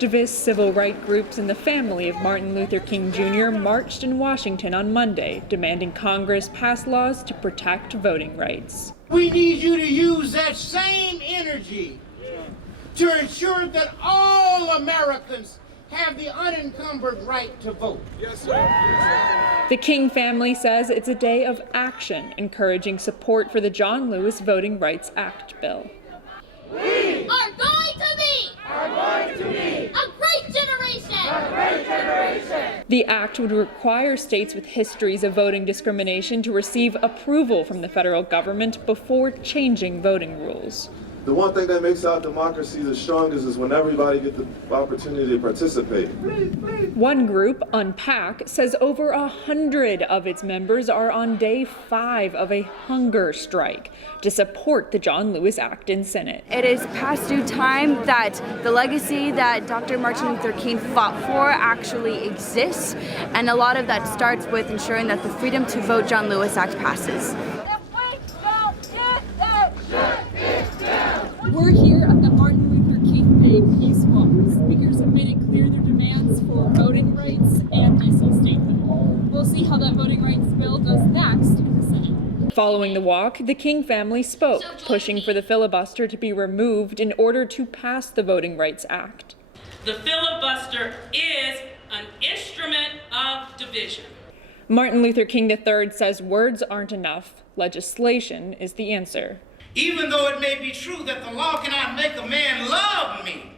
Activists, civil rights groups, and the family of Martin Luther King Jr. marched in Washington on Monday, demanding Congress pass laws to protect voting rights. We need you to use that same energy to ensure that all Americans have the unencumbered right to vote. Yes, sir. Yes, sir. The King family says it's a day of action, encouraging support for the John Lewis Voting Rights Act bill. We are going to be a great generation. A great generation. The act would require states with histories of voting discrimination to receive approval from the federal government before changing voting rules. The one thing that makes our democracy the strongest is when everybody gets the opportunity to participate. One group, Unpack, says over 100 of its members are on day 5 of a hunger strike to support the John Lewis Act in Senate. It is past due time that the legacy that Dr. Martin Luther King fought for actually exists, and a lot of that starts with ensuring that the Freedom to Vote John Lewis Act passes. We're here at the Martin Luther King Day Peace Walk. Speakers have made it clear their demands for voting rights and DC statehood. We'll see how that voting rights bill goes next in the Senate. Following the walk, the King family spoke, pushing for the filibuster to be removed in order to pass the Voting Rights Act. The filibuster is an instrument of division. Martin Luther King III says words aren't enough. Legislation is the answer. Even though it may be true that the law cannot make a man love me,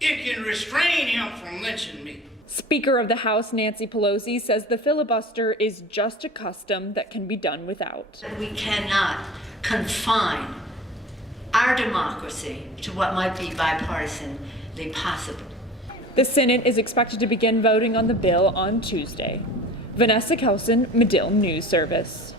it can restrain him from lynching me. Speaker of the House Nancy Pelosi says the filibuster is just a custom that can be done without. We cannot confine our democracy to what might be bipartisanly possible. The Senate is expected to begin voting on the bill on Tuesday. Vanessa Kelson, Medill News Service.